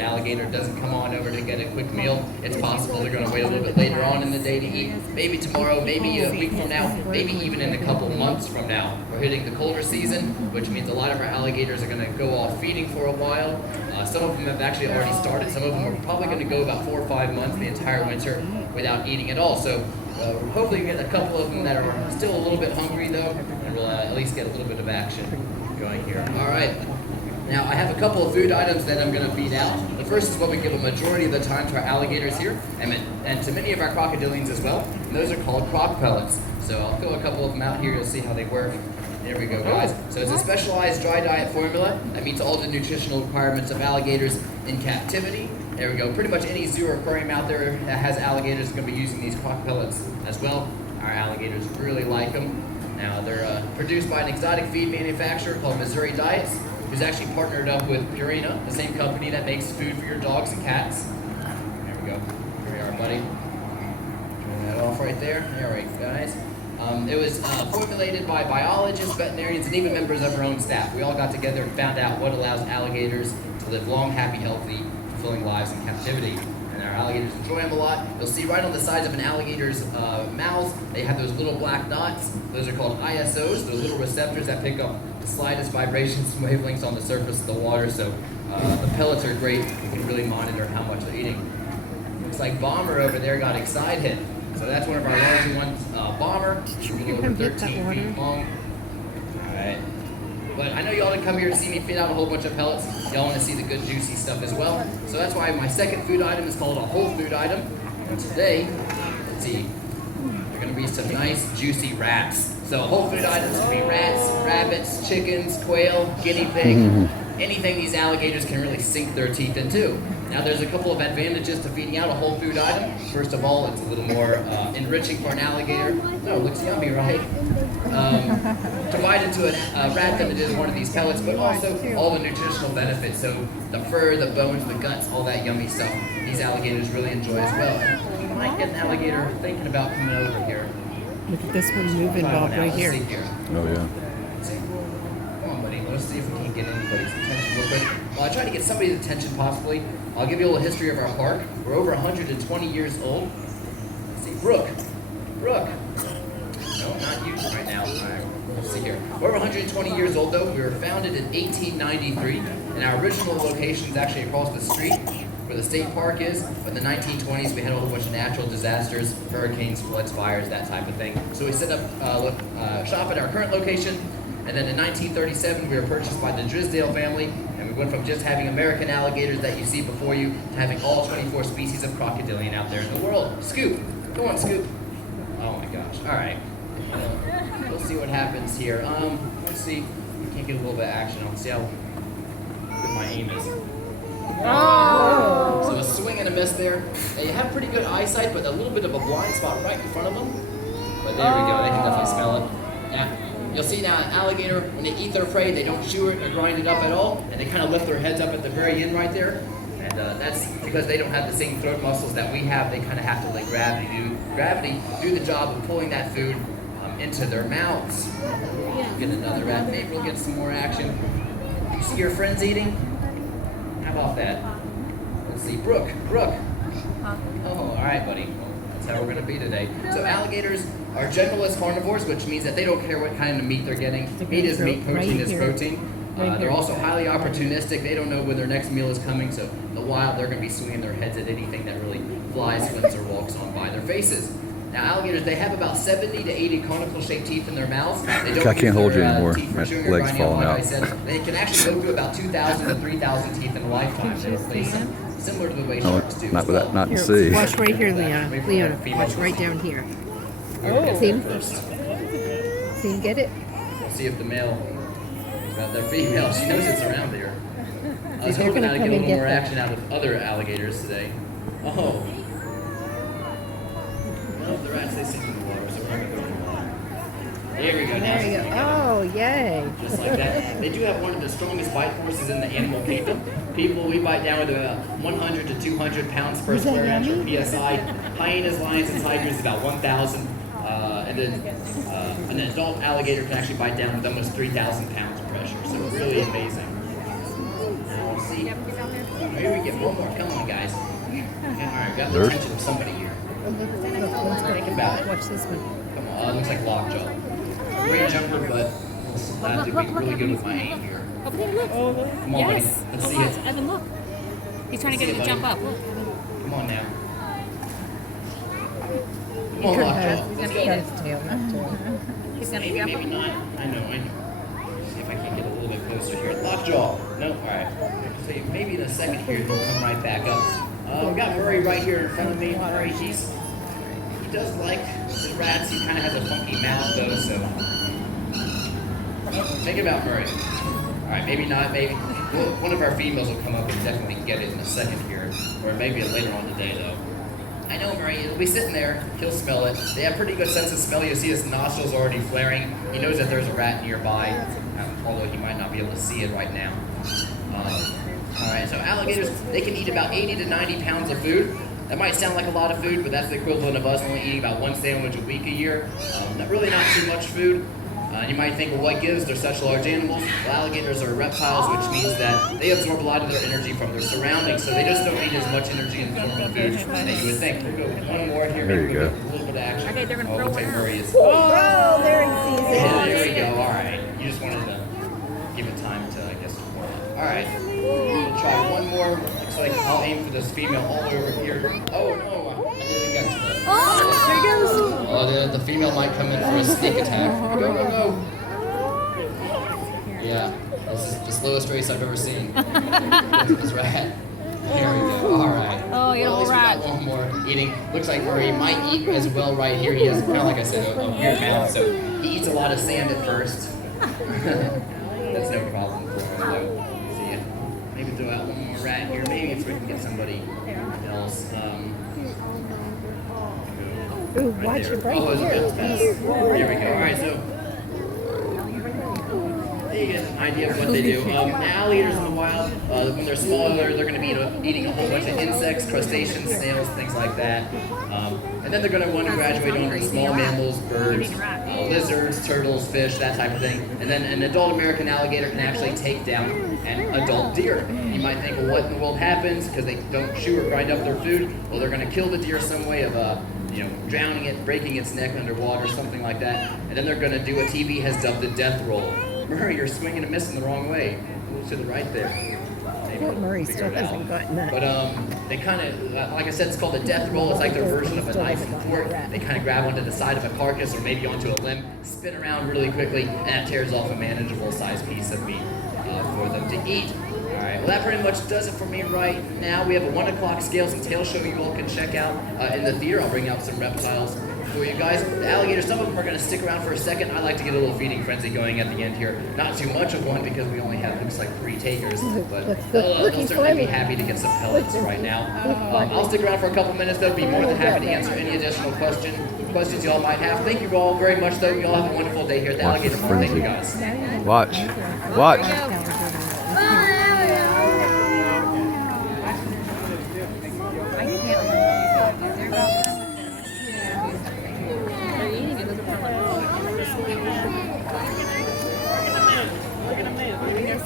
an alligator doesn't come on over to get a quick meal, it's possible they're going to wait a little bit later on in the day to eat. Maybe tomorrow, maybe a week from now, maybe even in a couple months from now. We're hitting the colder season, which means a lot of our alligators are going to go off feeding for a while. Some of them have actually already started. Some of them are probably going to go about 4 or 5 months, the entire winter, without eating at all. So hopefully we get a couple of them that are still a little bit hungry though, and we'll at least get a little bit of action going here. All right. Now I have a couple of food items that I'm going to feed out. The first is what we give a majority of the time to our alligators here, and to many of our crocodilians as well. And those are called croc pellets. So I'll fill a couple of them out here. You'll see how they work. There we go, guys. So it's a specialized dry diet formula that meets all the nutritional requirements of alligators in captivity. There we go. Pretty much any zoo or aquarium out there that has alligators is going to be using these croc pellets as well. Our alligators really like them. Now they're produced by an exotic feed manufacturer called Missouri Diets, who's actually partnered up with Purina, the same company that makes food for your dogs and cats. There we go. Here we are, buddy. Turn that off right there. There we go, guys. It was formulated by biologists, veterinarians, and even members of our own staff. We all got together and found out what allows alligators to live long, happy, healthy, fulfilling lives in captivity. And our alligators enjoy them a lot. You'll see right on the sides of an alligator's mouth, they have those little black dots. Those are called ISOs, those little receptors that pick up the slightest vibrations and wavelengths on the surface of the water. So the pellets are great. You can really monitor how much they're eating. Looks like Bomber over there got excited. So that's one of our larger ones, Bomber. Really over 13 feet long. All right. But I know y'all didn't come here to see me feed out a whole bunch of pellets. Y'all want to see the good juicy stuff as well. So that's why my second food item is called a whole food item. And today, let's see, there are going to be some nice juicy rats. So whole food items can be rats, rabbits, chickens, quail, guinea pig, anything these alligators can really sink their teeth into. Now there's a couple of advantages to feeding out a whole food item. First of all, it's a little more enriching for an alligator. Oh, it looks yummy, right? To bite into a rat than it is one of these pellets, but also all the nutritional benefits. So the fur, the bones, the guts, all that yummy stuff, these alligators really enjoy as well. You might get an alligator thinking about coming over here. Look at this one moving, Bob, right here. Oh, yeah. Come on, buddy. Let's see if we can get anybody's attention real quick. Well, I try to get somebody's attention possibly. I'll give you a little history of our park. We're over 120 years old. Let's see, Brooke. No, not you right now. All right, let's see here. We're over 120 years old, though. We were founded in 1893, and our original location is actually across the street where the state park is. But in the 1920s, we had a whole bunch of natural disasters, hurricanes, floods, fires, that type of thing. So we set up shop at our current location. And then in 1937, we were purchased by the Drisdale family, and we went from just having American alligators that you see before you to having all 24 species of crocodilian out there in the world. Scoop. Go on, Scoop. Oh my gosh. All right. We'll see what happens here. Let's see. We can't get a little bit of action. I'll see how good my aim is. Oh! So a swing and a miss there. They have pretty good eyesight, but a little bit of a blind spot right in front of them. But there we go. They can definitely smell it. Yeah. You'll see now an alligator, when they eat their prey, they don't chew it or grind it up at all, and they kind of lift their heads up at the very end right there. And that's because they don't have the same throat muscles that we have. They kind of have to let gravity do the job of pulling that food into their mouths. Get another rat. Maybe we'll get some more action. You see your friends eating? How about that? Let's see, Brooke. Oh, all right, buddy. That's how we're going to be today. So alligators are generalist carnivores, which means that they don't care what kind of meat they're getting. Meat is meat, protein is protein. They're also highly opportunistic. They don't know when their next meal is coming, so in the wild they're going to be swinging their heads at anything that really flies, swims, or walks on by their faces. Now alligators, they have about 70 to 80 conical-shaped teeth in their mouths. They don't I can't hold you anymore. My leg's falling out. I said. They can actually go through about 2,000 to 3,000 teeth in a lifetime. They replace them, similar to the way sharks do. Not with that, not to see. Watch right here, Leona. Watch right down here. See him? See him get it? See if the male is about their female. She knows it's around here. I was They're hoping gonna I'd come get a and little get more them. action out of other alligators today. Oh. Well, the rats, they sink in the water, so we're not going to go in the water. There we go. There you go. Oh, yay. Just like that. They do have one of the strongest bite forces in the animal kingdom. People, we bite down with about 100 to 200 pounds per square inch or PSI. Hyenas, lions, and tigers about 1,000. And then an adult alligator can actually bite down with almost 3,000 pounds of pressure. So really amazing. Now, see, here we get one more. Come on, guys. Okay, all right, got the Dirt. attention of somebody here. Think about it. Watch this one. Come on, looks like lockjaw. Great jumper, but I have to be really good with my aim here. Over there, look. Come on, Yes. buddy. Let's see Hold it. on, Evan, look. He's trying to get it to jump up. Look. Come on now. Come He on, could lockjaw. have. Let's He's go. got his tail, not tail. He's gonna Maybe, jump maybe up. not. I know. See if I can get a little bit closer here. Lockjaw. No, all right. So maybe in a second here he'll come right back up. We got Murray right here in front of me. Murray, he does like the rats. He kind of has a funky mouth though, so think about Murray. All right, maybe not. Maybe one of our females will come up and definitely get it in a second here, or maybe later on today though. I know, Murray. He'll be sitting there. He'll smell it. They have pretty good sense of smell. You see his nostrils already flaring. He knows that there's a rat nearby, although he might not be able to see it right now. All right, so alligators, they can eat about 80 to 90 pounds of food. That might sound like a lot of food, but that's the equivalent of us only eating about one sandwich a week a year. Really not too much food. You might think, well, what gives? They're such large animals. Well, alligators are reptiles, which means that they absorb a lot of their energy from their surroundings, so they just don't need as much energy in the form of food that you would think. We'll go with one more here. There you maybe go. with a little bit of action. Okay, they're gonna Oh, throw we'll one take out. Murray's. Oh, there he sees it. Yeah, there we go. All right. You just wanted to give it time to, I guess, warm up. All right. We'll try one more. Looks like I'll aim for this female all the way over here. Oh, no. I didn't get to it. There he goes. Oh, the female might come in for a sneak attack. Go, go, go. Yeah. This is the slowest race I've ever seen. This rat. Here we go. All right. Oh, you Well, at least we rat. got one more eating. Looks like Murray might eat as well right here. He has, kind of like I said, a weird mouth, so he eats a lot of sand at first. That's no problem for him, though. See ya. Maybe throw out one more rat here. Maybe if we can get somebody else. Ooh, Right watch there. it right Oh, it's a here. bit fast. There we go. All right, so there you get an idea of what they do. Alligators in the wild, when they're smaller, they're going to be eating a whole bunch of insects, crustaceans, snails, things like that. And then they're going to want to graduate on to small mammals, birds, lizards, turtles, fish, that type of thing. And then an adult American alligator can actually take down an adult deer. You might think, well, what in the world happens? Because they don't chew or grind up their food. Well, they're going to kill the deer some way of drowning it, breaking its neck underwater, something like that. And then they're going to do what TV has dubbed the death roll. Murray, you're swinging and missing the wrong way. A little to the right there. Maybe Poor Murray figure still it out. hasn't gotten that. But they kind of, like I said, it's called a death roll. It's like their version of a knife and fork. They kind of grab onto the side of a carcass or maybe onto a limb, spin around really quickly, and that tears off a manageable sized piece of meat for them to eat. All right, well, that pretty much does it for me right now. We have a 1 o'clock scales and tail show you all can check out in the theater. I'll bring out some reptiles for you guys. The alligators, some of them are going to stick around for a second. I like to get a little feeding frenzy going at the end here. Not too much of one because we only have, looks like 3 takers, but they'll certainly be happy to get some pellets right now. I'll stick around for a couple minutes though. Be more than happy to answer any additional questions y'all might have. Thank you all very much though. You all have a wonderful day here at the Alligator Farm. Thank you guys. Watch. Watch.